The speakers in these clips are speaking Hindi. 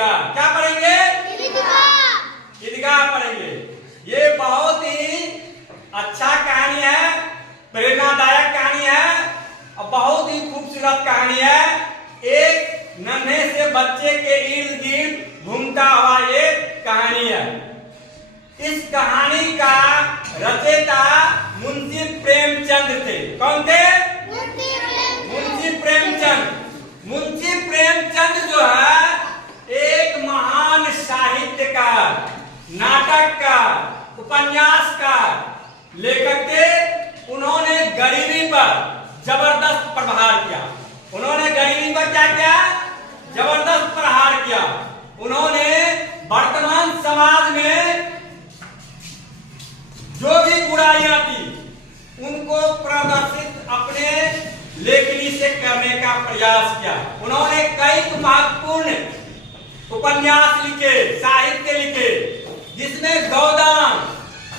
ईदगाह। क्या पढ़ेंगे? ईदगाह पढ़ेंगे। ये बहुत ही अच्छा कहानी है, प्रेरणादायक कहानी है और बहुत ही खूबसूरत कहानी है। एक नन्हे से बच्चे के इर्द गिर्द घूमता हुआ एक कहानी है। इस कहानी का रचयिता मुंशी प्रेमचंद थे। कौन थे? मुंशी प्रेमचंद। मुंशी प्रेमचंद जो है एक महान साहित्यकार, नाटककार, उपन्यासकार, लेखक थे। उन्होंने गरीबी पर जबरदस्त प्रहार किया। उन्होंने गरीबी पर क्या किया? जबरदस्त प्रहार किया। उन्होंने वर्तमान समाज में जो भी बुराइयां थी उनको प्रदर्शित अपने लेखनी से करने का प्रयास किया। उन्होंने कई महत्वपूर्ण उपन्यास लिखे, साहित्य लिखे, जिसमें गोदान,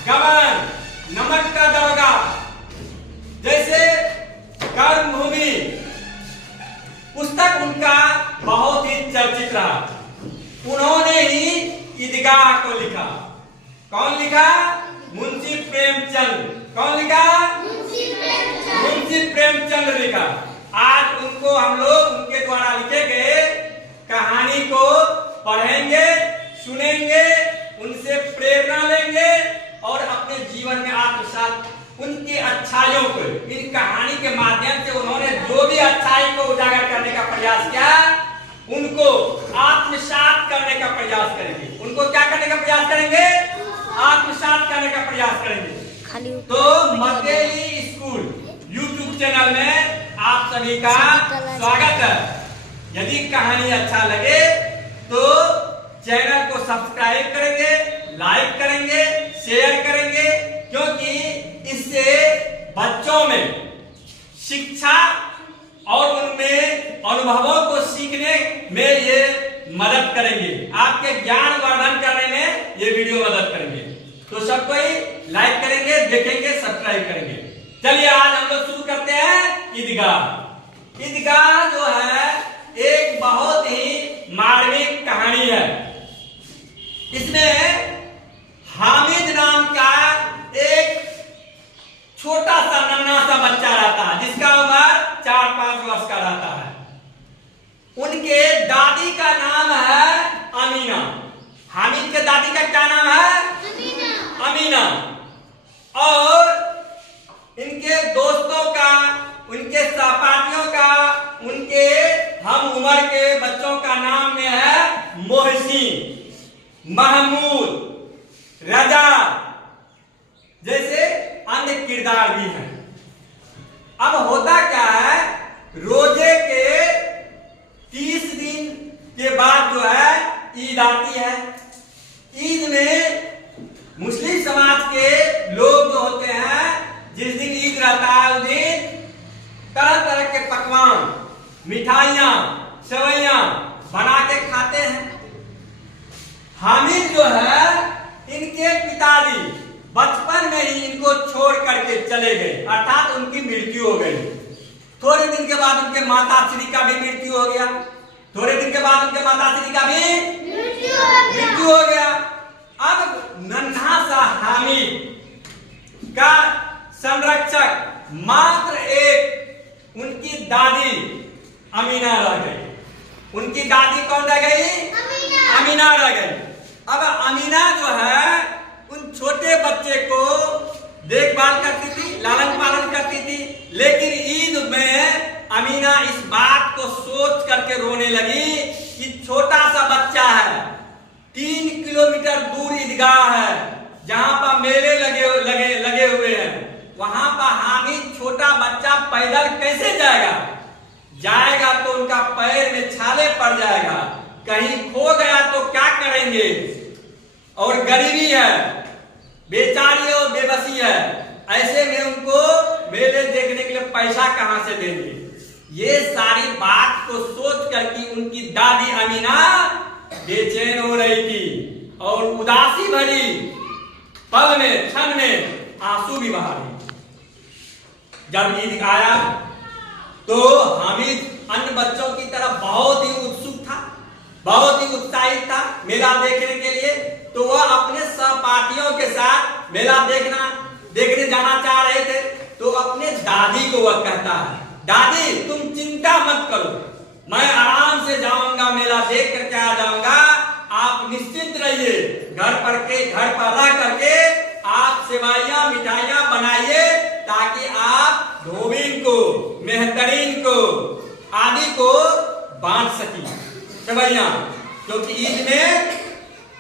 गबन, नमक का दरोगा जैसे कर्मभूमि पुस्तक उनका बहुत ही चर्चित रहा। उन्होंने ही ईदगाह को लिखा। कौन लिखा? मुंशी प्रेमचंद। कौन लिखा? मुंशी प्रेमचंद लिखा। आज उनको हम लोग उनके द्वारा लिखे गए कहानी को पढ़ेंगे, सुनेंगे, उनसे प्रेरणा लेंगे और अपने जीवन में आत्मसात उनकी अच्छाइयों को, इन कहानी के माध्यम से उन्होंने जो भी अच्छाई को उजागर करने का प्रयास किया उनको आत्मसात करने का प्रयास करेंगे। उनको क्या करने का प्रयास करेंगे? आत्मसात करने का प्रयास करेंगे। तो मध्य स्कूल YouTube चैनल में आप सभी का स्वागत है। यदि कहानी अच्छा लगे तो चैनल को सब्सक्राइब करेंगे, लाइक करेंगे, शेयर करेंगे, क्योंकि इससे बच्चों में शिक्षा और उनमें अनुभवों को सीखने में ये मदद करेंगे। आपके ज्ञान वर्धन करने में ये वीडियो मदद करेंगे। तो सब कोई लाइक करेंगे, देखेंगे, सब्सक्राइब करेंगे। चलिए आज हम लोग शुरू करते हैं ईदगाह। ईदगाह जो है एक बहुत ही मार्मिक कहानी है। इसमें हामिद नाम का एक छोटा सा नन्हा सा बच्चा रहता है, जिसका उम्र 4-5 वर्ष का रहता है। उनके दादी का नाम है अमीना। हामिद के दादी का क्या नाम है? अमीना। और इनके दोस्तों का, उनके सहपाठियों का, उनके हम उम्र के बच्चों का नाम में है मोहसिन, महमूद, रजा जैसे अन्य किरदार भी हैं। अब होता क्या है, रोजे के 30 दिन के बाद जो है ईद आती है। ईद में मुस्लिम समाज के लोग जो होते हैं, जिस दिन ईद रहता है उस दिन तरह तरह के पकवान, मिठाइयां, सेवइयां बना के खाते हैं। हामिद जो है, इनके पिताजी बचपन में ही इनको छोड़ करके चले गए, अर्थात उनकी मृत्यु हो गई। थोड़े दिन के बाद उनके माता श्री का भी मृत्यु हो गया। थोड़े दिन के बाद उनके माता श्री का भी मृत्यु हो गया। अब नन्हा सा हामिद का संरक्षक मात्र एक उनकी दादी अमीना रह गई। उनकी दादी कौन रह गई? अमीना रह गई। अब अमीना जो है उन छोटे बच्चे को देखभाल करती थी, लालन पालन करती थी। लेकिन ईद में अमीना इस बात को सोच करके रोने लगी कि छोटा सा बच्चा है, 3 किलोमीटर दूर ईदगाह है जहां पर मेले लगे हुए हैं, वहां पर हामिद छोटा बच्चा पैदल कैसे जाएगा? जाएगा तो उनका पैर में छाले पड़ जाएगा, कहीं खो गया तो क्या करेंगे? और गरीबी है, बेचारी और बेबसी है, ऐसे में उनको मेले देखने के लिए पैसा कहां से देंगे? ये सारी बात को सोच कर कि उनकी दादी अमीना बेचैन हो रही थी और उदासी भरी पल में, क्षण में आंसू भी बहा रही। जब ईद आया तो हामिद अन्य बच्चों की तरह बहुत ही उत्सुक था। बहुत ही उत्साहित था मेला देखने के लिए। तो वह अपने सहपाठियों के साथ मेला देखने जाना चाह रहे थे। तो अपने दादी को वह कहता है, दादी तुम चिंता मत करो, मैं आराम से जाऊंगा, मेला देख करके आ जाऊंगा, आप निश्चिंत रहिए। घर पर रह करके आप सेवाइयां मिठाइयां बनाइए, ताकि आप धोबिन को, मेहतरीन को आदि को बांट सकी सेवैयां, क्योंकि ईद में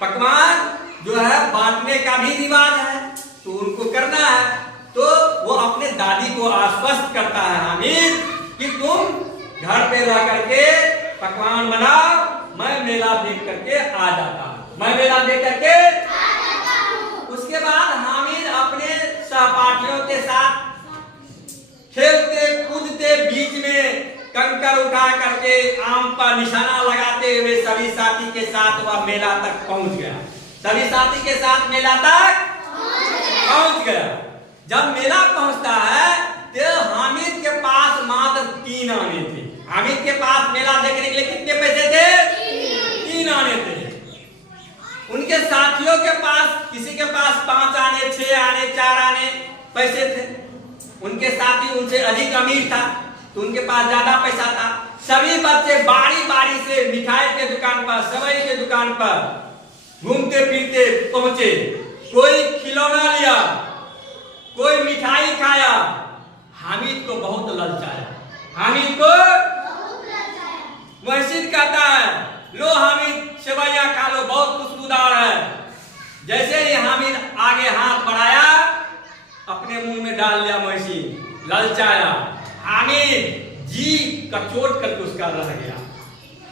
पकवान जो है बांटने का भी रिवाज है, तो उनको करना है। तो वो अपने दादी को आश्वस्त करता है हामिद कि तुम घर पे रह करके पकवान बनाओ, मैं मेला देख करके आ जाता हूँ, मैं मेला देख करके आ जाता हूँ। उसके बाद हामिद अपने सहपाठियों के साथ खेलते कूदते बीच में कंकर उठा करके आम पर निशाना लगाते हुए सभी साथी के साथ वह मेला तक पहुंच गया। सभी साथी के साथ मेला तक पहुंच गया। जब मेला पहुंचता है तो हामिद के पास मात्र 3 आने थे। हामिद के पास मेला देखने के लिए कितने पैसे थे? 3 आने थे। उनके साथियों के पास, किसी के पास 5 आने, 6 आने, 4 आने पैसे थे। उनके साथी उनसे अधिक अमीर था, तो उनके पास ज्यादा पैसा था। सभी बच्चे बारी बारी से मिठाई के दुकान पर, सेवई के दुकान पर घूमते फिरते पहुंचे। कोई खिलौना लिया, कोई मिठाई खाया। हामिद को बहुत ललचाया, हामिद को मोहसिन कहता है, लो हामिद सेवैया खा लो, बहुत खुशबूदार है। जैसे ही हामिद आगे हाथ बढ़ाया, अपने मुंह में डाल लिया मोहसिन, ललचाया। हामिद जी कचोट करके उसका रह गया।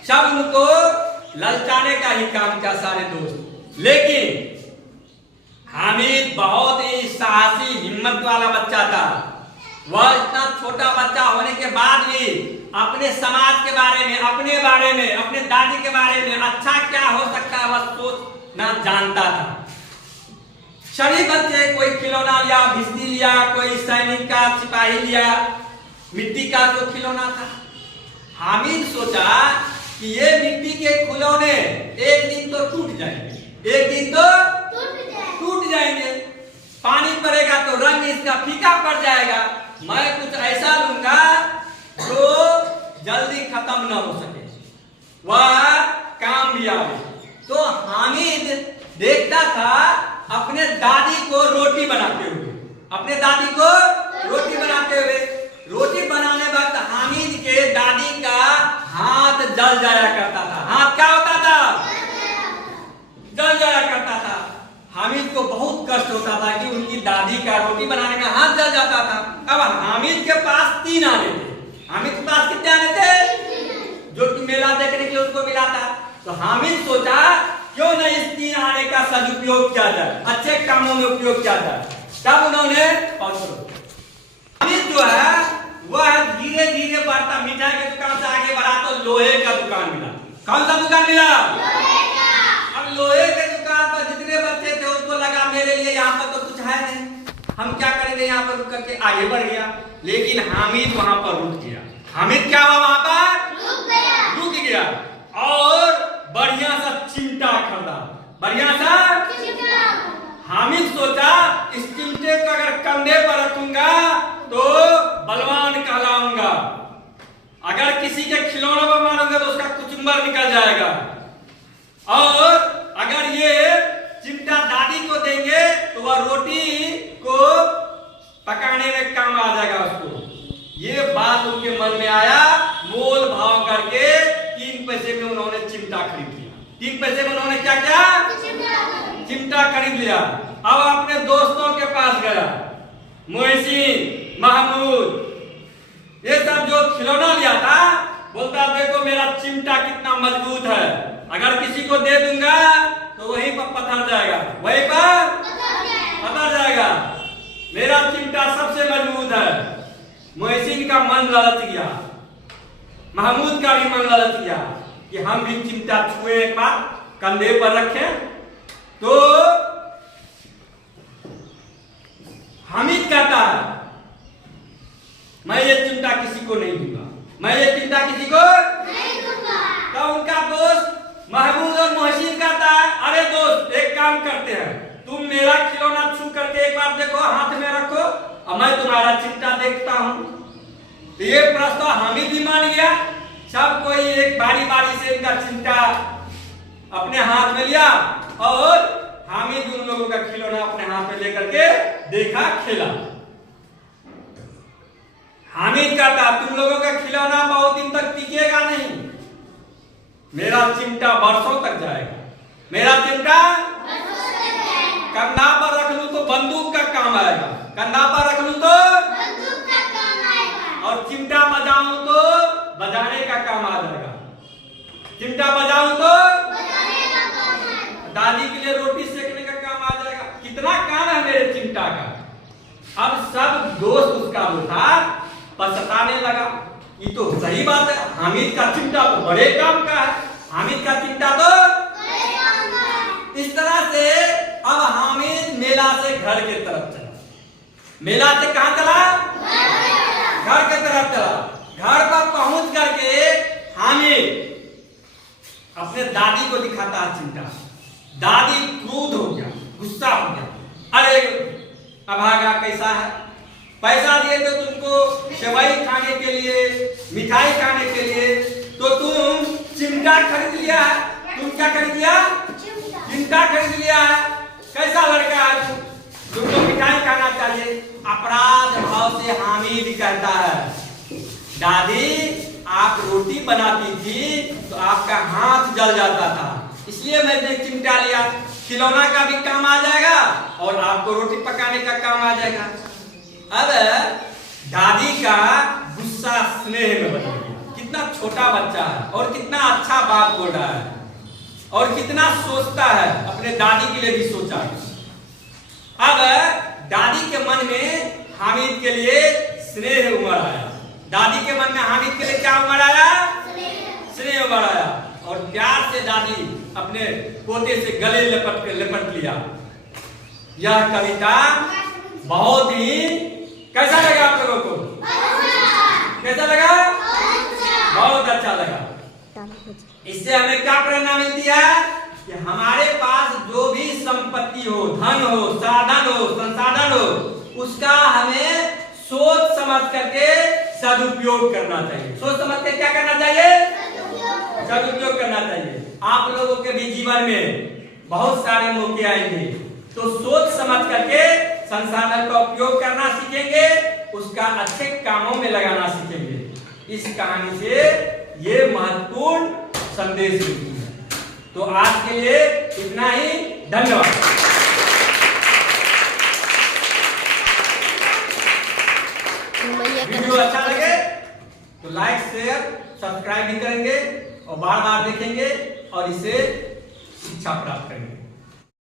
सब उनको ललचाने का ही काम किया सारे दोस्त। लेकिन हामिद बहुत ही साहसी हिम्मत वाला बच्चा था। वह इतना छोटा बच्चा होने के बाद भी अपने समाज के बारे में, अपने बारे में, अपने दादी के बारे में अच्छा क्या हो सकता है वह सोचना जानता था। सभी बच्चे कोई खिलौना लिया, भिस्ती लिया, कोई सैनिक का सिपाही लिया, मिट्टी का जो खिलौना था। हामिद सोचा कि ये मिट्टी के खिलौने एक दिन तो टूट जाएंगे, एक दिन तो टूट जाएंगे, पानी पड़ेगा तो रंग इसका फीका पड़ जाएगा। मैं कुछ ऐसा लूंगा जो जल्दी खत्म ना हो सके, वह काम भी आवे। तो हामिद देखता था अपने दादी को रोटी बनाते हुए, अपने दादी को रोटी बनाते हुए। रोटी बनाने वक्त हामिद के दादी का हाथ जल जाया करता था। हाथ क्या होता था? जल जाया करता था। हामिद को बहुत कष्ट होता था कि उनकी दादी का रोटी बनाने में हाथ जल जाता था। अब हामिद के पास 3 आने थे। हामिद के पास कितने आने थे? जो कि मेला देखने के लिए उसको मिला था। तो हामिद सोचा क्यों न इस 3 आने का सदुपयोग किया जाए, अच्छे कामों में उपयोग किया जाए। तब उन्होंने हामिद जो है वह धीरे धीरे बढ़ता, मिठाई की दुकान से आगे बढ़ा तो लोहे का दुकान मिला। कौन सा दुकान मिला? लोहे का। अब लोहे के दुकान पर जितने बच्चे थे उसको लगा मेरे लिए यहाँ पर तो कुछ है नहीं, हम क्या करेंगे, यहाँ पर रुक करके आगे बढ़ गया। लेकिन हामिद वहां पर रुक गया। हामिद क्या हुआ? वहां पर रुक गया और बढ़िया सा चिमटा खरीदा, बढ़िया सा। हामिद सोचा इस चिमटे को अगर कंधे पर रखूंगा तो बलवान कहलाऊंगा, अगर किसी के खिलौनों पर मारूंगा तो उसका कुचुम्बर निकल जाएगा, और अगर ये चिमटा दादी को देंगे तो वह रोटी को पकाने में काम आ जाएगा उसको। ये बात उनके मन में आया। मोल भाव करके 3 पैसे में उन्होंने चिमटा खरीद लिया। 3 पैसे में उन्होंने क्या किया? चिमटा खरीद लिया। अब अपने दोस्तों के पास गया, मोहसिन, महमूद, ये सब जो खिलौना लिया था, बोलता देखो मेरा चिमटा कितना मजबूत है, अगर किसी को दे दूंगा तो वहीं पर पथर जाएगा, वहीं पर पथर जाएगा, मेरा चिमटा सबसे मजबूत है। मोहसिन का मन ललच गया, महमूद का भी मन ललच गया कि हम भी चिमटा छुए, एक बार कंधे पर रखें। तो हामिद कहता है मैं ये चिमटा किसी को नहीं दूंगा, मैं ये चिमटा किसी को नहीं दूंगा। तो उनका दोस्त महमूद और मोहसिन कहता है, अरे दोस्त एक काम करते हैं, तुम मेरा खिलौना छू करके एक बार देखो, हाथ में रखो और मैं तुम्हारा चिमटा देखता हूँ। तो ये प्रस्ताव हामिद भी मान गया। सब कोई एक बारी बारी से इनका चिमटा अपने हाथ में लिया और हामिद उन लोगों का खिलौना अपने हाथ में लेकर के देखा, खेला। हामिद कहता, तुम लोगों का खिलौना बहुत दिन तक टिकेगा नहीं, मेरा चिमटा बरसों तक जाएगा। मेरा चिमटा कंधा पर रख लूं तो बंदूक का काम आएगा, कंधा पर रख लूं तो बंदूक का काम आएगा, और चिमटा बजाऊं तो बजाने का काम आ जाएगा। चिमटा बजाऊं तो बजाने का काम आएगा, दादी के लिए रोटी सेकने का काम आ जाएगा। कितना काम है मेरे चिमटा का। अब सब दोस्त उसका जो था पछताने लगा। ये तो सही बात है, हामिद का चिमटा तो बड़े काम का है, हामिद का चिमटा तो बड़े काम का है। इस तरह से अब हामिद मेला से घर के तरफ चला। मेला से कहां चला? घर के तरफ चला। घर पर पहुंच करके हामिद अपने दादी को दिखाता है चिमटा। दादी क्रोध हो गया, गुस्सा हो गया। अरे अभागा कैसा है, पैसा दिए तो तुमको सेवई खाने के लिए, मिठाई खाने के लिए, तो तुम चिमटा खरीद लिया है। तुम क्या खरीद लिया? चिमटा खरीद लिया है। कैसा लड़का है तू, तुमको मिठाई खाना चाहिए। अपराध भाव से हामिद कहता है, दादी आप रोटी बनाती थी तो आपका हाथ जल जाता था, इसलिए मैंने चिमटा लिया। खिलौना का भी काम आ जाएगा और आपको रोटी पकाने का काम आ जाएगा। अब दादी का गुस्सा स्नेह में बदल गया। कितना छोटा बच्चा है और कितना अच्छा बात बोल रहा है और कितना सोचता है, अपने दादी के लिए भी सोचा। अब दादी के मन में हामिद के लिए स्नेह उमड़ आया। दादी के मन में हामिद के लिए क्या उमड़ आया? स्नेह उमड़ आया। और प्यार से दादी अपने पोते से गले लिपट लिया। यह कविता बहुत ही कैसा लगा आप लोगों को? कैसा लगा? बहुत अच्छा लगा। इससे हमें क्या प्रेरणा मिलती है कि हमारे पास जो भी संपत्ति हो, धन हो, साधन हो, संसाधन हो, उसका हमें सोच समझ करके सदुपयोग करना चाहिए। सोच समझ के क्या करना चाहिए? सदुपयोग करना चाहिए। आप लोगों के भी जीवन में बहुत सारे मौके आएंगे, तो सोच समझ करके संसाधन का उपयोग करना सीखेंगे, उसका अच्छे कामों में लगाना सीखेंगे। इस कहानी से ये महत्वपूर्ण संदेश मिलती है। तो आज के लिए इतना ही, धन्यवाद। वीडियो अच्छा लगे तो लाइक, शेयर, सब्सक्राइब भी करेंगे और बार बार देखेंगे और इसे शिक्षा प्राप्त करेंगे।